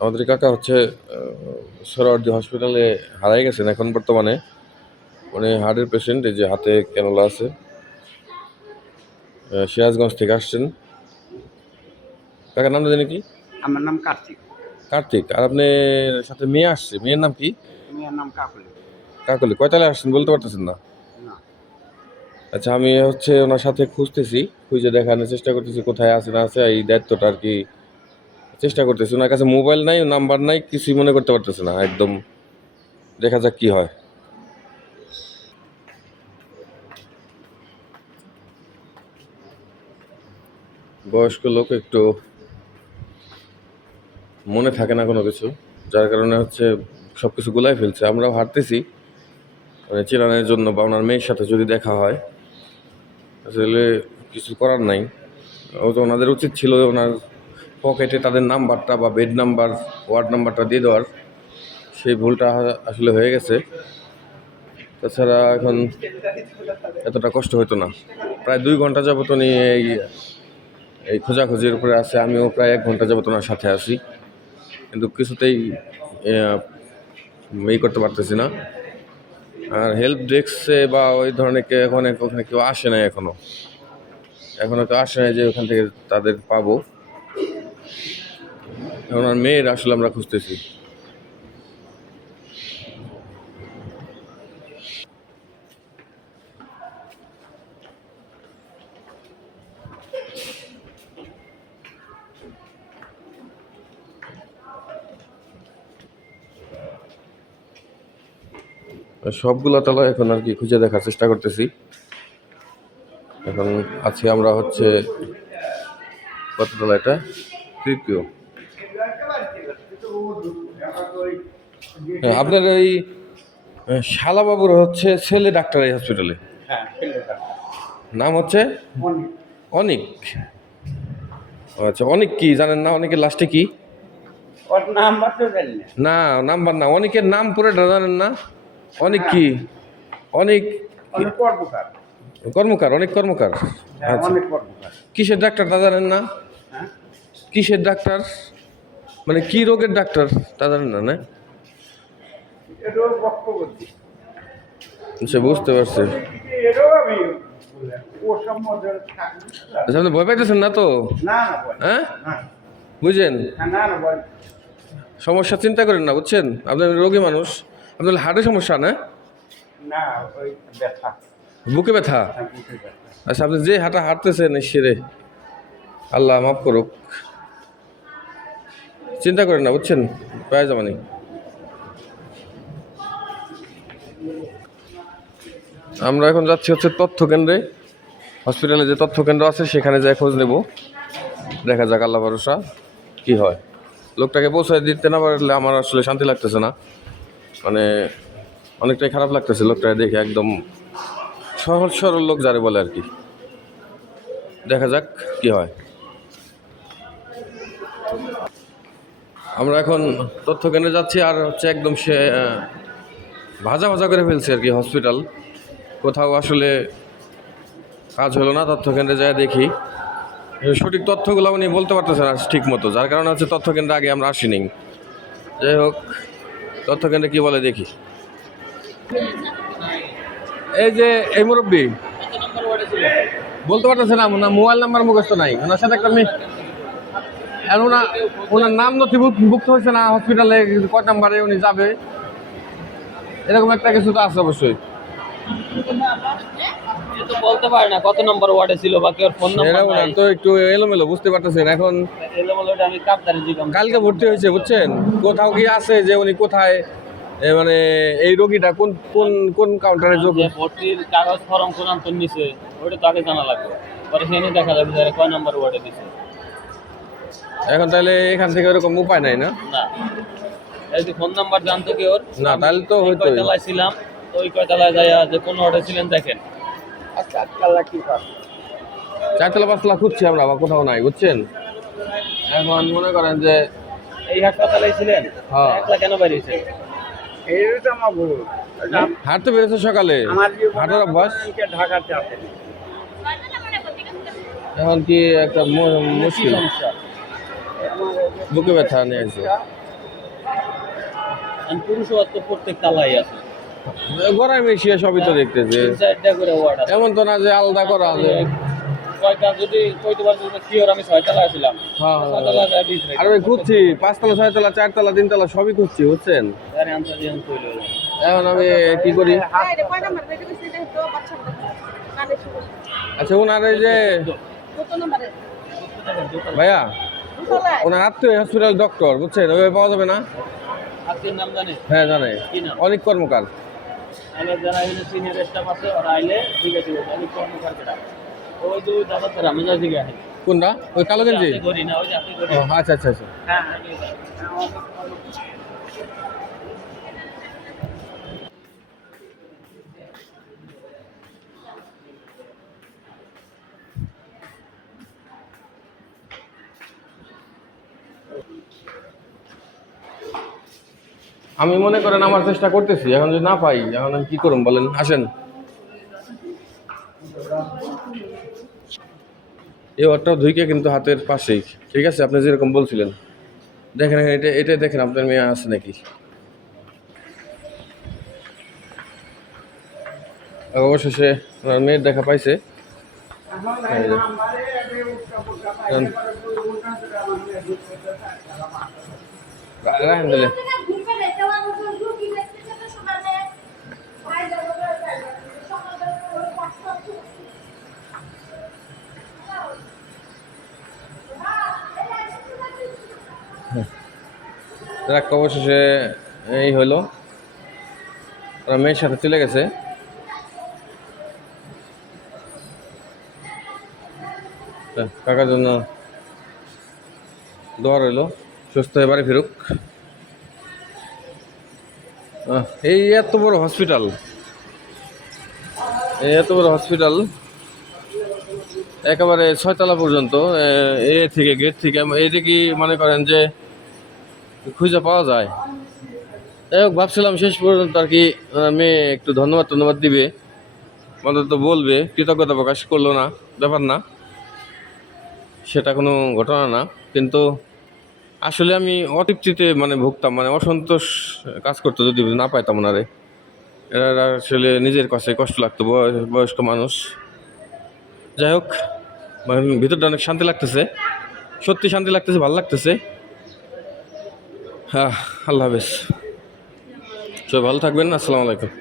আমাদের কাকা হচ্ছে সরারদি হসপিটালে হারাই গেছেন এখন বর্তমানে। উনি হার্টের পেশেন্ট এই যে হাতে ক্যানোলা আছে। সিরাজগঞ্জ থেকে আসছেন। কাকার নামটা জানি কি? আমার নাম কার্তিক। কার্তিক। আর আপনি সাথে মেয়ে আসছে। মেয়ের নাম কি? মেয়ের নাম কাকুলি। কাকলি। কয়তালে আসছেন বলতে পারতেছেন না? না। আচ্ছা আমি হচ্ছে ওনার সাথে খুঁজতেছি খুঁজে দেখানোর চেষ্টা করতেছি কোথায় আছে না আছে এই দায়িত্বটা আর কি চেষ্টা করতেছি। ওনার কাছে মোবাইল নাই, নাম্বার নাই, কিছুই মনে করতে পারতেছে না, একদম। দেখা যাক কি হয়। বয়স্ক লোক একটু মনে থাকে না কোনো কিছু, যার কারণে হচ্ছে সব কিছু গুলাই ফেলছে। আমরাও হাঁটতেছি মানে চিরানের জন্য বা ওনার মেয়ের সাথে যদি দেখা হয়, আসলে কিছু করার নাই। ও তো ওনাদের উচিত ছিল ওনার পকেটে তাদের নাম্বারটা বা বেড নাম্বার ওয়ার্ড নাম্বারটা দিয়ে দেওয়ার সেই ভুলটা আসলে হয়ে গেছে। তাছাড়া এখন এতটা কষ্ট হতো না। প্রায় দুই ঘণ্টা যাবত উনি এই এই খোঁজাখুঁজির উপরে আছে, আমিও প্রায় এক ঘণ্টা যাবত ওনার সাথে আছি। কিন্তু কিছুতেই এই করতে পারতেছি না। আর হেল্প ডেস্কে বা ওই ধরনের কে এখন ওখানে কেউ আসে না এখনও এখনও কেউ আসে না যে ওখান থেকে তাদের পাবো। ওনার মেয়ের আসলে আমরা খুঁজতেছি। সবগুলো তলা এখন আর কি খুঁজে দেখার চেষ্টা করতেছি। এখন আছি আমরা হচ্ছে, কত তলা এটা? তৃতীয়। আপনার ওই শালাবাবুর হচ্ছে ছেলে ডাক্তার এই হসপিটালে হ্যাঁ নাম হচ্ছে? অনেক। আচ্ছা অনেক কি? জানেন না অনেকের লাস্টে কি? না। নাম্বার না অনেকের নাম পুরোটা জানেন না? অনেক কি? অনেক অনেক কর্মকার। অনেক কর্মকার? হ্যাঁ আচ্ছা। কিসের ডাক্তার তা জানেন না? হ্যাঁ। কিসের ডাক্তার? মানে কি রোগের ডাক্তার তা জানেন না না? সে বুঝতে পারছে। আচ্ছা আপনি ভয় পাইতেছেন না তো? হ্যাঁ? বুঝলেন বল সমস্যা চিন্তা করেন না বুঝছেন? আপনার রোগী মানুষ। আপনার হার্টের সমস্যা না? বুকে ব্যথা? হ্যাঁ, বুকে ব্যথা। আচ্ছা আপনি যে হাঁটা হাঁটতেছেন সেরে আল্লাহ মাফ করুক। চিন্তা করেন না বুঝছেন? পায়ে যাবানি আমরা এখন যাচ্ছি হচ্ছে তথ্য কেন্দ্রে হসপিটালে যে তথ্য কেন্দ্র আছে, সেখানে যাই খোঁজ নেব। দেখা যাক, আল্লাহ ভরসা। কি হয়? লোকটাকে পৌঁছায় দিতে না পারলে আমার আসলে শান্তি লাগতেছে না। মানে অনেকটাই খারাপ লাগতেছে লোকটাকে দেখে, একদম সহজ সরল লোক যারে বলে আর কি। দেখা যাক, কি হয়। আমরা এখন তথ্য কেন্দ্রে যাচ্ছি আর হচ্ছে একদম সে ভাজা ভাজা করে ফেলছে আর কি হসপিটাল। কোথাও আসলে কাজ হলো না তথ্য কেন্দ্রে যায় দেখি। সঠিক তথ্যগুলো উনি বলতে পারতেছে না ঠিক মতো যার কারণে হচ্ছে তথ্য কেন্দ্রে আগে আমরা আসিনি। যাই হোক তথ্য কেন্দ্রে কী বলে দেখি। এই যে, এই মুরব্বী। বলতে পারতেছে না, ওনার মোবাইল নাম্বার মুখস্থ নাই। ওনার সাথে একটা আর ওনার ওনার নাম নথিভুক্ত হয়েছে না হসপিটালে কয় নাম্বারে উনি যাবে? এরকম একটা কিছু তো আছে অবশ্যই। তো বলতে পারে না কত নম্বর ওয়ার্ডে ছিল বা কেউ ফোন নাম্বার তো একটু এলোমেলো বুঝতে পারতেছেন এখন আমি কালকে ভর্তি হয়েছে বুঝছেন? কোথাও কি আছে যে উনি কোথায় মানে এই রোগীটা কোন কোন কোন কাউন্টারে যোগ ভর্তির কাগজ ফর্ম কোন আন্তর নিছে ওটা তো আগে জানা লাগবে। পরে সেখানে দেখা যাবে যে কয় নম্বর ওয়ার্ডে দিছে এখন তাহলে এখান থেকে ওরকম উপায় নাই না? না। এই ফোন নাম্বার জানতো কি ওর? না, তাহলে তো আমি হইতোই। ছিলাম তো ওই কয়তলায় যাইয়া যে কোন ওয়ার্ডে ছিলেন দেখেন। আচ্ছা আজকাল কি চারতলা পাঁচতলা খুঁজছি আমরা আবার কোথাও নাই বুঝছেন? এখন মনে করেন যে এই হাসপাতালে ছিলেন? হ্যাঁ। একলা কেন বেরিয়েছে এই আমার ভুল হাঁটতে বেরোছে সকালে। হাঁটার অভ্যাস? ঢাকাতে এখন কি একটা মুশকিল? বুকে ব্যথা নিয়ে আসছে আর পুরুষ ওয়ার্ড তো প্রত্যেক তালাই আছে। গড়াই মিশিয়ে সবই তো দেখতেছে। এমন তো না যে আলাদা করা আছে। হ্যাঁ, হ্যাঁ, আর খুঁজছি। পাঁচতলা ছয়তলা চারতলা তিনতলা সবই খুঁজছি বুঝছেন? এখন আমি কি করি। আচ্ছা ওনার এই যে ভাইয়া ওনার আত্মীয় হসপিটাল ডক্টর বুঝছেন? ওইভাবে পাওয়া যাবে না? হ্যাঁ জানে। অনেক কর্মকার। তাহলে যারা এখানে সিনিয়র স্টাফ আছে ওরা আইলে জিজ্ঞেস করবে আমি কর্মকার কেটা ওই দুই দাদা তারা আমি যা জিজ্ঞাসা করি কোনটা? ওই কালো গেঞ্জি আপনি ধরি না ওই যে আপনি ধরি ও, আচ্ছা আচ্ছা আচ্ছা। হ্যাঁ আমি মনে করেন আমার চেষ্টা করতেছি, এখন যদি না পাই, এখন আমি কি করুম বলেন, আসেন। এই ওয়ারটাও ধুইকে কিন্তু হাতের পাশেই, ঠিক আছে? আপনি যেরকম বলছিলেন। দেখেন এটা এটা দেখেন, আপনার মেয়ে আছে নাকি? অবশেষে ওনার মেয়ের দেখা পাইছে। রাখেন অবশেষে এই হলো ওরা মেয়ের সাথে চলে গেছে। কাকার জন্য দোয়া রইল। সুস্থ হয়ে বাড়ি ফিরুক। এই এত বড় হসপিটাল এত বড় হসপিটাল একেবারে ছয়তলা পর্যন্ত, এ এ থেকে গেট থেকে। এটা কি মনে করেন যে খুঁজে পাওয়া যায়? যাই হোক, ভাবছিলাম শেষ পর্যন্ত আর কি মেয়ে একটু ধন্যবাদ ধন্যবাদ দিবে। আমাদের তো বলবে, কৃতজ্ঞতা প্রকাশ করল না, ব্যাপার না। সেটা কোনো ঘটনা না, কিন্তু আসলে আমি অতৃপ্তিতে মানে ভুগতাম মানে অসন্তোষ কাজ করতো যদি না পাইতাম ওনারে। এরা আসলে নিজের কাছে কষ্ট লাগতো বয়স- বয়স্ক মানুষ। যাই হোক মানে ভিতরটা অনেক শান্তি লাগতেছে। সত্যি শান্তি লাগতেছে, ভালো লাগতেছে। হ্যাঁ আল্লাহ হাফেজ। সবাই ভালো থাকবেন, আসসালামু আলাইকুম।